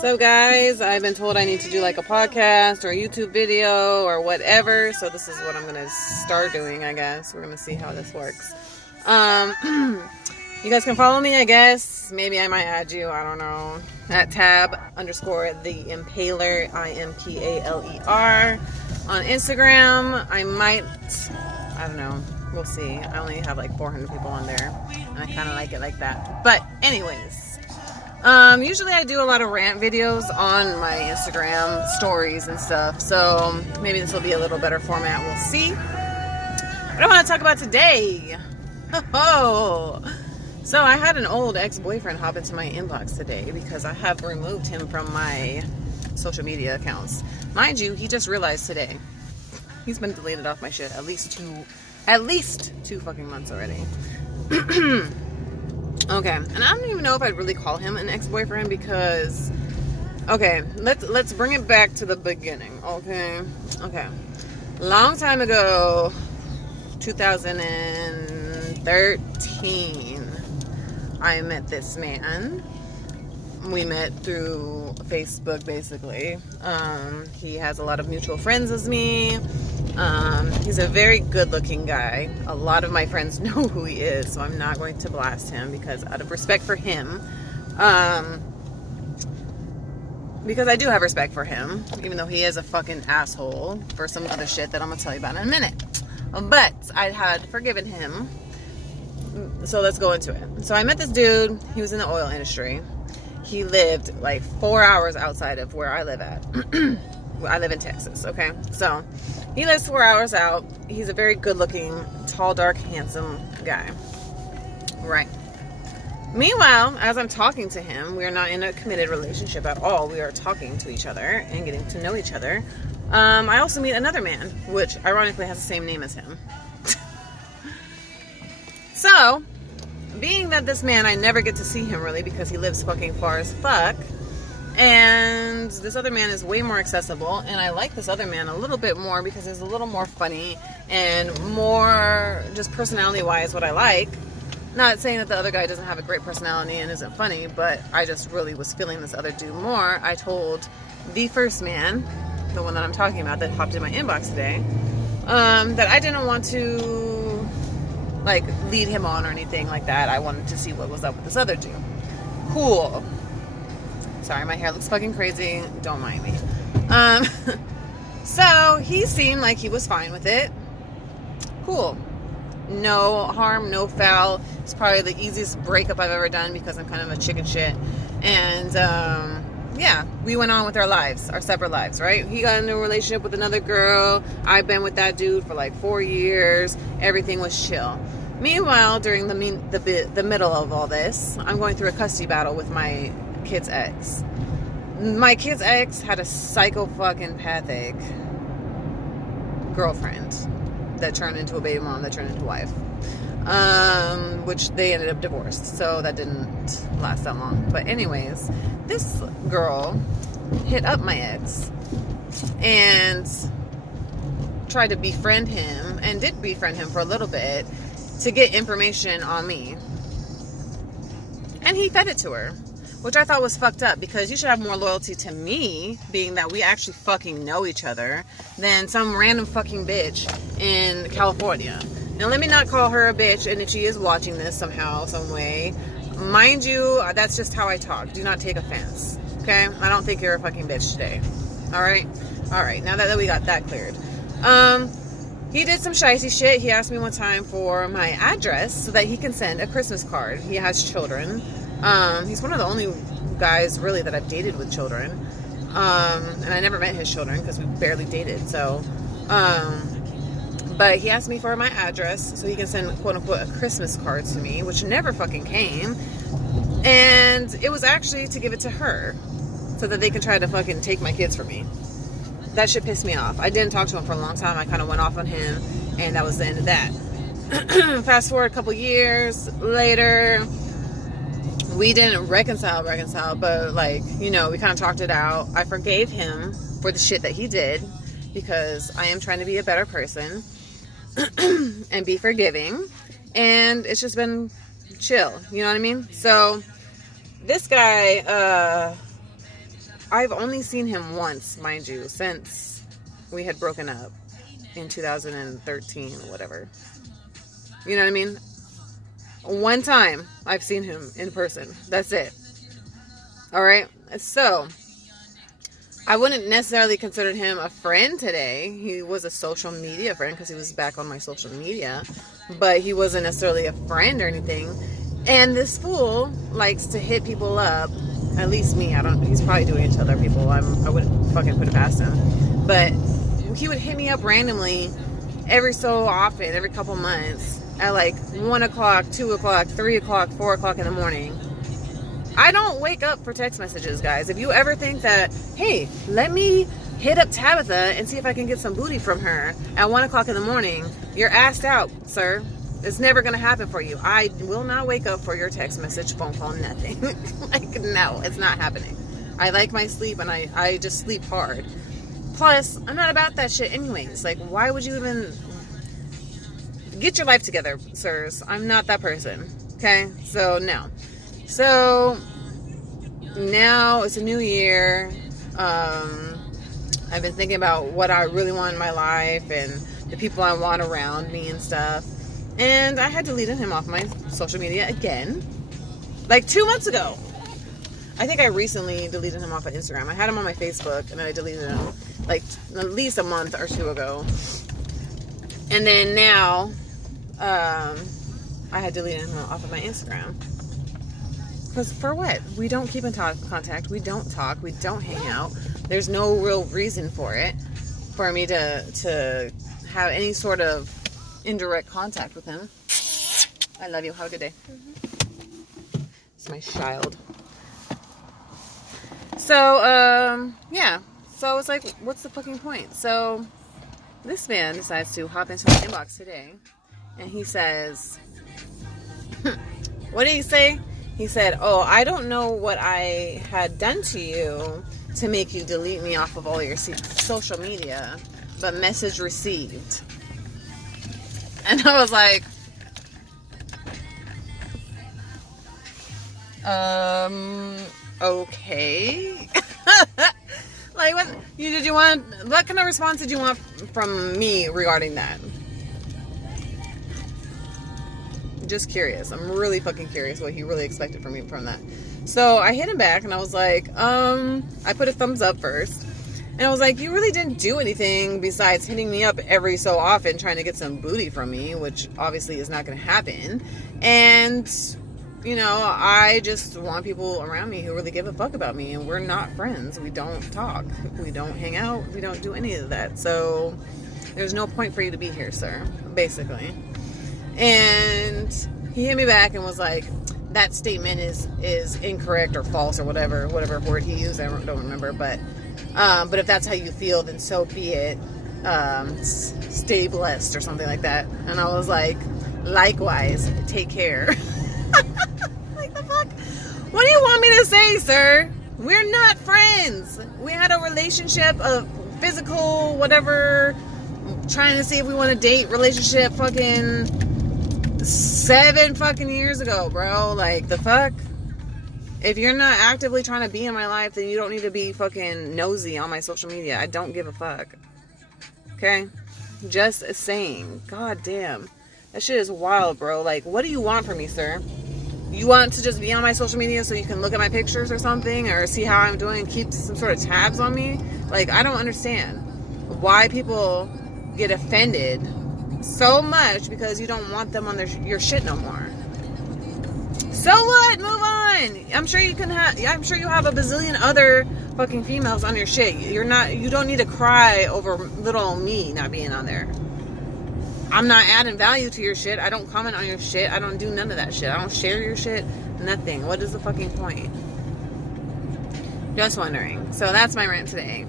So guys, I've been told I need to do like a podcast or a YouTube video or whatever. So this is what I'm going to start doing, I guess. We're going to see how this works. You guys can follow me, I guess. Maybe I might add you, I don't know. At tab_the Impaler, IMPALER. On Instagram, I don't know. We'll see. I only have like 400 people on there. And I kind of like it like that. But anyways. Usually I do a lot of rant videos on my Instagram stories and stuff, so maybe this will be a little better format, we'll see. What I want to talk about today, so I had an old ex-boyfriend hop into my inbox today because I have removed him from my social media accounts. Mind you, he just realized today. He's been deleted off my shit at least two fucking months already. Okay, and I don't even know if I'd really call him an ex-boyfriend because, okay, let's bring it back to the beginning, okay? Long time ago, 2013, I met this man. We met through Facebook, basically. He has a lot of mutual friends as me. He's a very good-looking guy. A lot of my friends know who he is, so I'm not going to blast him because out of respect for him, because I do have respect for him, even though he is a fucking asshole for some other shit that I'm going to tell you about in a minute. But I had forgiven him, so let's go into it. So I met this dude. He was in the oil industry. He lived like 4 hours outside of where I live at. I live in Texas, okay? So he lives 4 hours out. He's a very good-looking, tall, dark, handsome guy. Right. Meanwhile, as I'm talking to him, we are not in a committed relationship at all. We are talking to each other and getting to know each other. I also meet another man, which ironically has the same name as him. So, being that this man, I never get to see him really because he lives fucking far as fuck. And this other man is way more accessible, and I like this other man a little bit more because he's a little more funny and more just personality-wise what I like. Not saying that the other guy doesn't have a great personality and isn't funny, but I just really was feeling this other dude more. I told the first man, the one that I'm talking about that hopped in my inbox today, that I didn't want to like lead him on or anything like that. I wanted to see what was up with this other dude. Cool. Sorry, my hair looks fucking crazy. Don't mind me. So he seemed like he was fine with it. Cool. No harm, no foul. It's probably the easiest breakup I've ever done because I'm kind of a chicken shit. And yeah, we went on with our lives, our separate lives, right? He got into a relationship with another girl. I've been with that dude for like 4 years. Everything was chill. Meanwhile, during the middle of all this, I'm going through a custody battle with my kid's ex. My kid's ex had a psycho-fucking-pathic girlfriend that turned into a baby mom, that turned into a wife. Which they ended up divorced, so that didn't last that long. But anyways, this girl hit up my ex and tried to befriend him, and did befriend him for a little bit to get information on me. And he fed it to her, which I thought was fucked up because you should have more loyalty to me, being that we actually fucking know each other, than some random fucking bitch in California. Now, let me not call her a bitch, and if she is watching this somehow, some way, mind you, that's just how I talk. Do not take offense, okay? I don't think you're a fucking bitch today, all right? All right, now that we got that cleared. He did some shicey shit. He asked me one time for my address so that he can send a Christmas card. He has children. He's one of the only guys really that I've dated with children. And I never met his children because we barely dated. So, but he asked me for my address so he can send quote unquote a Christmas card to me, which never fucking came. And it was actually to give it to her so that they can try to fucking take my kids from me. That shit pissed me off. I didn't talk to him for a long time. I kind of went off on him, and that was the end of that. Fast forward a couple years later, we didn't reconcile, but like, you know, we kind of talked it out. I forgave him for the shit that he did because I am trying to be a better person and be forgiving, and it's just been chill, you know what I mean? So this guy I've only seen him once, mind you, since we had broken up in 2013 or whatever. You know what I mean? One time I've seen him in person. That's it. All right. So I wouldn't necessarily consider him a friend today. He was a social media friend because he was back on my social media, but he wasn't necessarily a friend or anything. And this fool likes to hit people up. At least me. He's probably doing it to other people. I wouldn't fucking put it past him. But he would hit me up randomly every so often, every couple months at like 1 o'clock, 2 o'clock, 3 o'clock, 4 o'clock in the morning. I don't wake up for text messages, guys. If you ever think that, hey, let me hit up Tabitha and see if I can get some booty from her at 1 o'clock in the morning, you're assed out, sir. It's never going to happen for you. I will not wake up for your text message, phone call, nothing. Like, no, it's not happening. I like my sleep, and I just sleep hard. Plus, I'm not about that shit anyways. Like, why would you even... Get your life together, sirs. I'm not that person. Okay? So, no. So, now it's a new year. I've been thinking about what I really want in my life and the people I want around me and stuff. And I had deleted him off my social media again. Like 2 months ago. I think I recently deleted him off of Instagram. I had him on my Facebook and then I deleted him like at least a month or two ago. And then now, I had deleted him off of my Instagram. Because for what? We don't keep in contact. We don't talk. We don't hang out. There's no real reason for it. For me to have any sort of indirect contact with him. I love you. Have a good day. It's my child. So, yeah. So it's like, what's the fucking point? So this man decides to hop into my inbox today. And he says, what did he say? He said, oh, I don't know what I had done to you to make you delete me off of all your social media, but message received. And I was like, okay. Like, what kind of response did you want from me regarding that? Just curious. I'm really fucking curious what he really expected from me from that. So I hit him back and I was like, I put a thumbs up first. And I was like, you really didn't do anything besides hitting me up every so often trying to get some booty from me, which obviously is not going to happen. And, you know, I just want people around me who really give a fuck about me. And we're not friends. We don't talk. We don't hang out. We don't do any of that. So there's no point for you to be here, sir, basically. And he hit me back and was like, that statement is incorrect or false or whatever word he used. I don't remember, but if that's how you feel, then so be it. Stay blessed or something like that. And I was like, likewise, take care. Like, the fuck? What do you want me to say, sir? We're not friends. We had a relationship, a physical, whatever, trying to see if we want to date relationship fucking 7 fucking years ago, bro. Like, the fuck? If you're not actively trying to be in my life, then you don't need to be fucking nosy on my social media. I don't give a fuck. Okay? Just saying. God damn. That shit is wild, bro. Like, what do you want from me, sir? You want to just be on my social media so you can look at my pictures or something? Or see how I'm doing and keep some sort of tabs on me? Like, I don't understand why people get offended so much because you don't want them on your shit no more. So what? Move on. I'm sure you have a bazillion other fucking females on your shit. You don't need to cry over little me not being on there. I'm not adding value to your shit. I don't comment on your shit. I don't do none of that shit. I don't share your shit. Nothing. What is the fucking point? Just wondering. So that's my rant today.